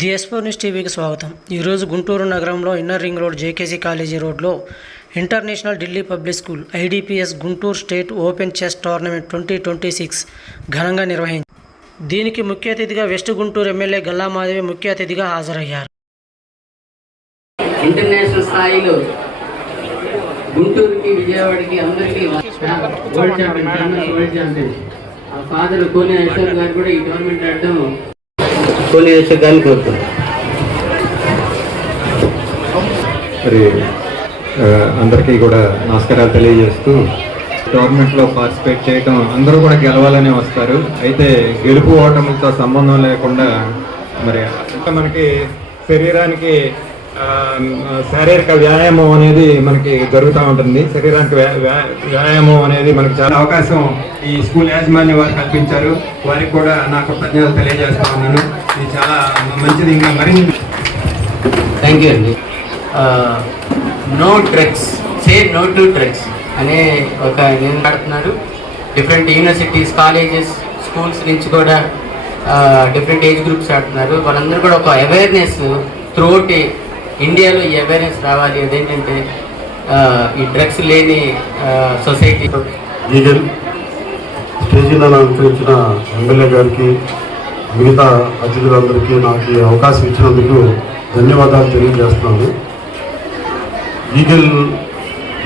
The ఎస్పో news టీవీకి స్వాగతం. ఈరోజు గుంటూరు నగరంలో inner ring road JKC college రోడ్లో international Delhi public school IDPS Guntur state open chess tournament 2026 ఘనంగా నిర్వహించారు. దీనికి ముఖ్య అతిథిగా వెస్ట్ గుంటూరు ఎమ్మెల్యే గల్లా మాధవి ముఖ్య అతిథిగా హాజరయ్యారు. ఇంటర్నేషనల్ స్థాయిలో గుంటూరుకి విజయవాడకి అందరికీ world champion father Kone Ashok గారు కూడా ఈ టోర్నమెంట్ ఆడటం కోనే అశోక్ గారిని కోరుతున్నాం. మరి అందరికీ కూడా నమస్కారాలు తెలియజేస్తూ టోర్నమెంట్లో పార్టిసిపేట్ చేయడం అందరూ కూడా గెలవాలనే వస్తారు. అయితే గెలుపు ఓటములతో సంబంధం లేకుండా మరి మనకి శరీరానికి శారీరక వ్యాయామం అనేది మనకి జరుగుతూ ఉంటుంది. శరీరానికి వ్యాయామం అనేది మనకి చాలా అవకాశం ఈ స్కూల్ యాజమాన్యం వారు కల్పించారు. వారికి కూడా నా కృతజ్ఞతలు తెలియజేస్తా ఉన్నాను. ఇది చాలా మంచిది. ఇంకా మరిన్ని థ్యాంక్ యూ అండి. No drugs, say no to drugs అనే ఒక నిలబడుతున్నారు. డిఫరెంట్ యూనివర్సిటీస్, కాలేజెస్, స్కూల్స్ నుంచి కూడా డిఫరెంట్ ఏజ్ గ్రూప్స్ ఆడుతున్నారు. వాళ్ళందరూ కూడా ఒక అవేర్నెస్ త్రూఅవుట్ ఇండియాలో ఈ అవేర్నెస్ రావాలి. అదేంటంటే ఈ డ్రగ్స్ లేని సొసైటీ. ఈగల్ స్టేజీని అలంకరించిన ఎమ్మెల్యే గారికి, మిగతా అతిథులందరికీ నాకు ఈ అవకాశం ఇచ్చినందుకు ధన్యవాదాలు తెలియజేస్తున్నాను. ఈగల్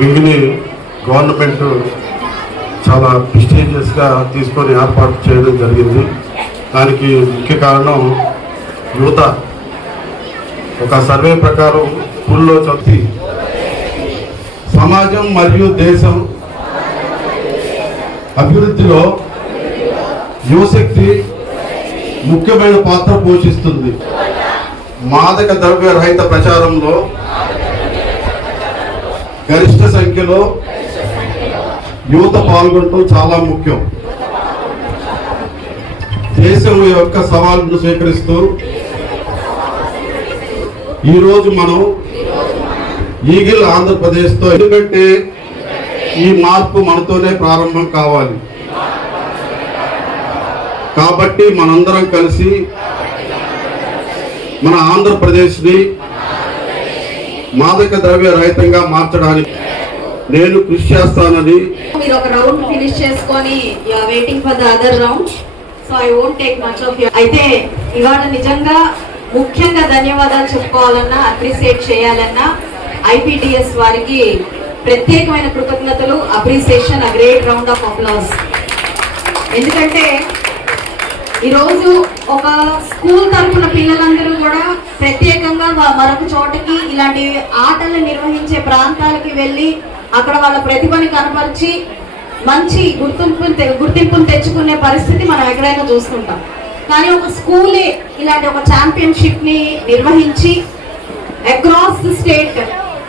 వింగ్ని గవర్నమెంట్ చాలా ప్రెస్టీజియస్గా తీసుకొని ఏర్పాటు చేయడం జరిగింది. దానికి ముఖ్య కారణం యువత. ఒక సర్వే ప్రకారం స్కూల్లో చదివి సమాజం మరియు దేశం అభివృద్ధిలో యువశక్తి ముఖ్యమైన పాత్ర పోషిస్తుంది. మాదక ద్రవ్య రహిత ప్రచారంలో గరిష్ట సంఖ్యలో యువత పాల్గొనడం చాలా ముఖ్యం. దేశం యొక్క సవాళ్ళను స్వీకరిస్తూ ఈరోజు మనం ఈగిల్ ఆంధ్రప్రదేశ్తో, ఎందుకంటే ఈ మార్పు మనతోనే ప్రారంభం కావాలి. కాబట్టి మనందరం కలిసి మన ఆంధ్రప్రదేశ్ని మాదక ద్రవ్య రహితంగా మార్చడానికి నేను కృషి చేస్తానని. మీరు ఒక రౌండ్ ఫినిష్ చేసుకొని waiting for the other round, so I won't take much of your. అయితే ఇవాళ నిజంగా ముఖ్యంగా ధన్యవాదాలు చెప్పుకోవాలన్నా, అప్రిసియేట్ చేయాలన్నా ఐపీడిఎస్ వారికి ప్రత్యేకమైన కృతజ్ఞతలు, appreciation, a great round of applause. ఎందుకంటే ఈరోజు ఒక స్కూల్ తరఫున పిల్లలందరూ కూడా ప్రత్యేకంగా మరొక చోటకి ఇలాంటి ఆటలు నిర్వహించే ప్రాంతాలకి వెళ్ళి అక్కడ వాళ్ళ ప్రతిభని కనపరిచి మంచి గుర్తింపును తెచ్చుకునే పరిస్థితి మనం ఎక్కడైనా చూస్తుంటాం. కానీ ఒక స్కూలే ఇలాంటి ఒక ఛాంపియన్షిప్ ని నిర్వహించి అక్రాస్ ది స్టేట్,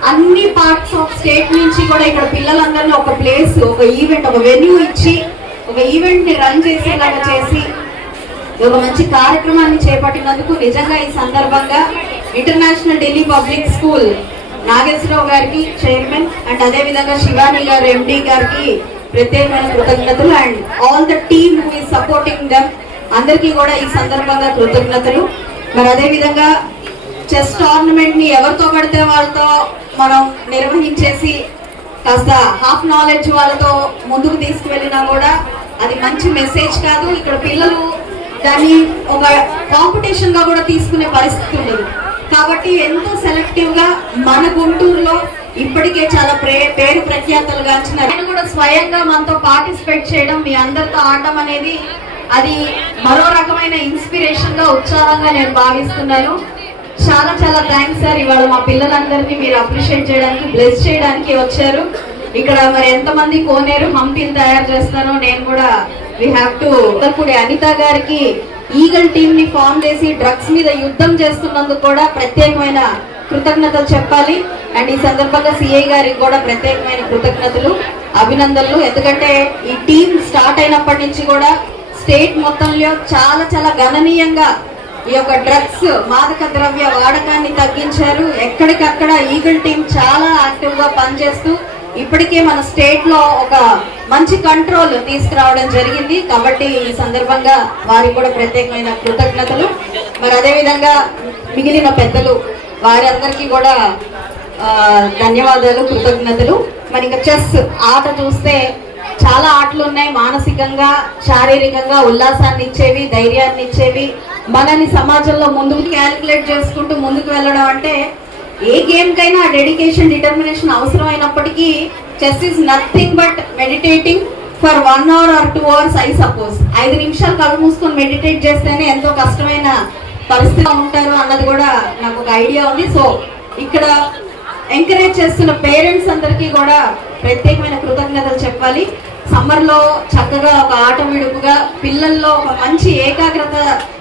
అన్ని పార్ట్స్ ఆఫ్ స్టేట్ నుంచి కూడా ఇక్కడ పిల్లలందరినీ ఒక ప్లేస్, ఒక ఈవెంట్, ఒక వెన్యూ ఇచ్చి ఒక ఈవెంట్ ని రన్ చేసేలాగా చేసి ఒక మంచి కార్యక్రమాన్ని చేపట్టినందుకు నిజంగా ఈ సందర్భంగా international Delhi public school Nageswara Rao గారికి చైర్మన్ అండ్ అదేవిధంగా శివాని గారు ఎండి గారికి ప్రత్యేకమైన కృతజ్ఞతలు and all the team who is supporting them అందరికీ కూడా ఈ సందర్భంగా కృతజ్ఞతలు. మరి అదేవిధంగా చెస్ టోర్నమెంట్ ని ఎవరితో పడితే వాళ్ళతో మనం నిర్వహించేసి కాస్త హాఫ్ నాలెడ్జ్ వాళ్ళతో ముందుకు తీసుకువెళ్ళినా కూడా అది మంచి మెసేజ్ కాదు. ఇక్కడ పిల్లలు దాన్ని ఒక కాంపిటీషన్ గా కూడా తీసుకునే పరిస్థితి ఉండదు. కాబట్టి ఎంతో సెలెక్టివ్ గా మన గుంటూరులో ఇప్పటికే చాలా పేరు ప్రఖ్యాతలు గాంచిన ఆయన కూడా స్వయంగా మనతో పార్టిసిపేట్ చేయడం, మీ అందరితో ఆడడం అనేది అది మరో రకమైన ఇన్స్పిరేషన్ గా, ఉత్సాహంగా నేను భావిస్తున్నాను. చాలా చాలా థ్యాంక్స్ సార్. ఇవాళ మా పిల్లలందరినీ మీరు అప్రిషియేట్ చేయడానికి, బ్లెస్ చేయడానికి వచ్చారు. ఇక్కడ మరి ఎంతమంది కోనేరు హంపీలు తయారు చేస్తానో నేను కూడా వీ హ్యావ్ టు. అనిత గారికి ఈగల్ టీమ్ ని ఫామ్ చేసి డ్రగ్స్ మీద యుద్ధం చేస్తున్నందుకు కూడా ప్రత్యేకమైన కృతజ్ఞతలు చెప్పాలి. అండ్ ఈ సందర్భంగా సిఐ గారికి కూడా ప్రత్యేకమైన కృతజ్ఞతలు, అభినందనలు. ఎందుకంటే ఈ టీమ్ స్టార్ట్ అయినప్పటి నుంచి కూడా స్టేట్ మొత్తంలో చాలా చాలా గణనీయంగా ఈ యొక్క డ్రగ్స్, మాదక ద్రవ్య వాడకాన్ని తగ్గించారు. ఎక్కడికక్కడ ఈగల్ టీమ్ చాలా యాక్టివ్ గా పనిచేస్తూ ఇప్పటికే మన స్టేట్ లో ఒక మంచి కంట్రోల్ తీసుకురావడం జరిగింది. కాబట్టి ఈ సందర్భంగా వారికి కూడా ప్రత్యేకమైన కృతజ్ఞతలు. మరి అదేవిధంగా మిగిలిన పెద్దలు వారందరికీ కూడా ధన్యవాదాలు, కృతజ్ఞతలు. మరి ఇంకా చెస్ ఆట చూస్తే చాలా ఆటలు ఉన్నాయి, మానసికంగా శారీరకంగా ఉల్లాసాన్ని ఇచ్చేవి, ధైర్యాన్ని ఇచ్చేవి, మనని సమాజంలో ముందుకు క్యాలిక్యులేట్ చేసుకుంటూ ముందుకు వెళ్ళడం. అంటే ఏ గేమ్ కైనా డెడికేషన్, డిటర్మినేషన్ అవసరం అయినప్పటికీ chess is nothing but meditating for 1 hour or 2 hours I suppose. 5 నిమిషాలు కళ్ళు మూసుకొని మెడిటేట్ చేస్తేనే ఎంతో కష్టమైన పరిస్థితిలో ఉంటారు అన్నది కూడా నాకు ఒక ఐడియా ఉంది. సో ఇక్కడ ఎంకరేజ్ చేస్తున్న పేరెంట్స్ అందరికీ కూడా ప్రత్యేకమైన కృతజ్ఞతలు చెప్పాలి. సమ్మర్లో చక్కగా ఒక ఆట విడుపుగా పిల్లల్లో ఒక మంచి ఏకాగ్రత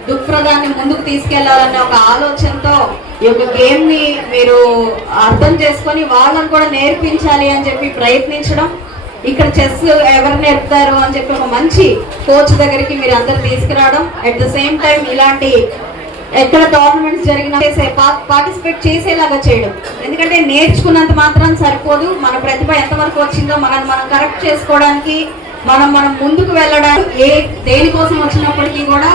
దృక్పథాన్ని ముందుకు తీసుకెళ్లాలనే ఒక ఆలోచనతో ఈ యొక్క గేమ్ని మీరు అర్థం చేసుకొని వాళ్ళని కూడా నేర్పించాలి అని చెప్పి ప్రయత్నించడం, ఇక్కడ చెస్ ఎవరు నేర్పుతారు అని చెప్పి ఒక మంచి కోచ్ దగ్గరికి మీరు అందరు తీసుకురావడం, అట్ ద సేమ్ టైం ఇలాంటి ఎక్కడ టోర్నమెంట్స్ జరిగినా పార్టిసిపేట్ చేసేలాగా చేయడం. ఎందుకంటే నేర్చుకున్నంత మాత్రం సరిపోదు, మన ప్రతిభ ఎంతవరకు వచ్చిందో మనం కరెక్ట్ చేసుకోవడానికి, మనం ముందుకు వెళ్ళడానికి, దేనికోసం వచ్చినప్పటికీ కూడా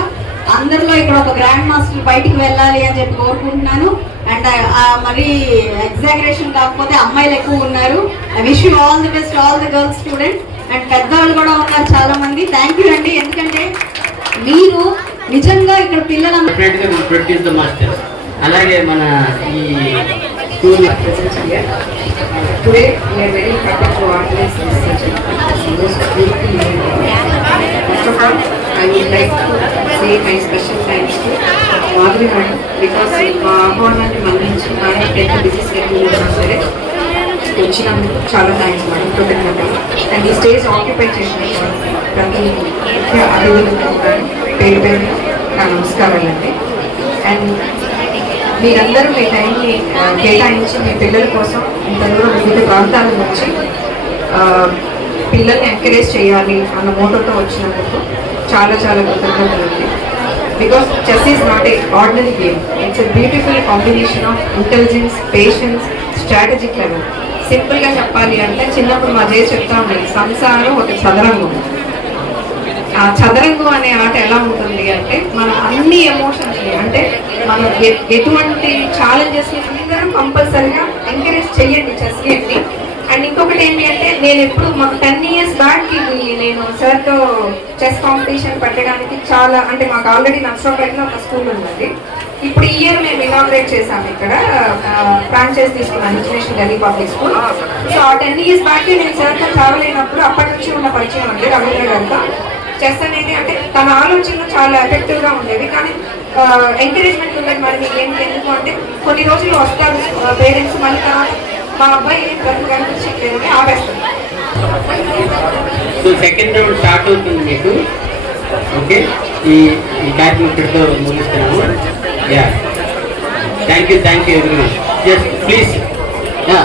అందరిలో ఇక్కడ ఒక గ్రాండ్ మాస్టర్ బయటికి వెళ్ళాలి అని చెప్పి కోరుకుంటున్నాను. అండ్ మరి ఎగ్జాగరేషన్ కాకపోతే అమ్మాయిలు ఎక్కువ ఉన్నారు. I wish you all the best, all the girls student. And పెద్దవాళ్ళు కూడా ఉన్నారు చాలా మంది. థ్యాంక్ యూ అండి, ఎందుకంటే మీరు నిజంగా ఇక్కడ పిల్లలందరూ అలాగే మన ఈ school Today we are very happy to organize this session. Most beautiful evening. First of all, I would like to say my special thanks to Madhuri madam because మా ఆహ్వానాన్ని మన్నించి మేడం ఎంత బిజీ స్కెడ్యూల్ ఉన్నా సరే వచ్చినందుకు చాలా thanks madam, కృతజ్ఞతలు. And ఈ స్టేజ్ ఆక్యుపై చేసిన ప్రతి ముఖ్య అతిథులకు పేరు పేరు నా నమస్కారాలండి. అండ్ మీరందరూ మీ టైంని కేటాయించి మీ పిల్లల కోసం ఇంత దూరం వివిధ ప్రాంతాల నుంచి పిల్లల్ని ఎంకరేజ్ చేయాలి అన్న మోటోతో వచ్చినందుకు చాలా చాలా కృతజ్ఞతలు ఉంది. Because chess is not a ordinary game, it's a beautiful combination of intelligence, patience, strategic level. సింపుల్గా చెప్పాలి అంటే చిన్నప్పుడు మా జయ చెప్తా ఉండేది, సంసారం ఒక చదరంగం. ఆ చదరంగం అనే ఆట ఎలా ఉంటుంది అంటే మన అన్ని ఎమోషన్స్ని, అంటే మనం ఎటువంటి ఛాలెంజెస్ని అందరం కంపల్సరీగా ఎంకరేజ్ చేయండి చెస్ గేమ్ని. అండ్ ఇంకొకటి ఏంటి అంటే నేను ఎప్పుడు మాకు 10 years బ్యాక్కి నేను సార్తో చెస్ కాంపిటీషన్ పెట్టడానికి చాలా, అంటే మాకు ఆల్రెడీ నర్సరావుపేటలో ఒక స్కూల్ ఉందండి. ఇప్పుడు ఈ ఇయర్ మేము ఇనాగ్రేట్ చేసాము ఇక్కడ, ఫ్రాంచైజ్ తీసుకున్నాను international Delhi public school. So ఆ 10 years బ్యాక్ నేను సార్తో ట్రావెల్ అయినప్పుడు అప్పటి నుంచి ఉన్న పరిచయం ఉంది రవీంద్ర గారితో. చెస్ అనేది అంటే తన ఆలోచనలు చాలా ఎఫెక్టివ్గా ఉండేవి, కానీ ఎంకరేజ్మెంట్ ఉండేది మరి మీకు ఏంటి ఎందుకు అంటే కొన్ని రోజులు వస్తారు పేరెంట్స్, మళ్ళీ తర్వాత మా అబ్బాయి కనిపించట్లేదు అని ఆపేస్తారు. సో సెకండ్ రౌండ్ స్టార్ట్ అవుతుంది మీకు. ఓకే, ఈ కార్యక్రమం ఇక్కడితో ముగిస్తున్నాము. Yeah, thank you everyone. Yes please. Yeah,